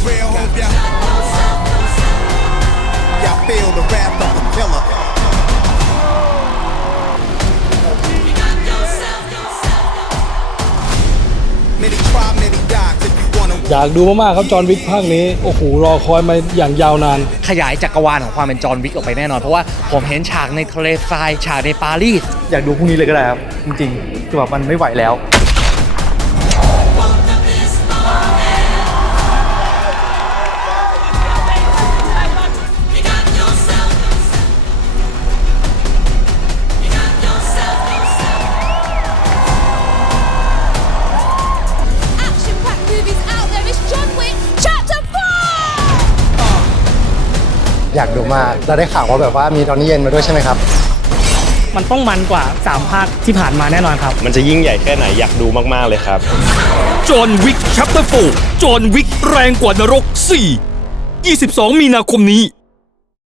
real, hope ya. Y'all feel the wrath of the killer. Many try, many die. If you wanna. อยากดูมากๆครับจอห์นวิกภาคนี้โอ้โหรอคอยมาอย่างยาวนานขยายจักรวาลของความเป็นจอห์นวิกออกไปแน่นอนเพราะว่าผมเห็นฉากในทะเลทรายฉากในปารีสอยากดูพรุ่งนี้เลยก็ได้ครับ จริงๆคือแบบมันไม่ไหวแล้ว Action-packed movies out there is John Wick Chapter 4! อยากดูมากเราได้ข่าวว่าแบบว่ามีตอนนี้เย็นมาด้วยใช่ไหมครับมันต้องมันกว่า 3 ภาคที่ผ่านมาแน่นอนครับมันจะยิ่งใหญ่แค่ไหนอยากดูมากๆเลยครับจอห์นวิก Chapter 4 จอห์นวิกแรงกว่านรก 4 22 มีนาคมนี้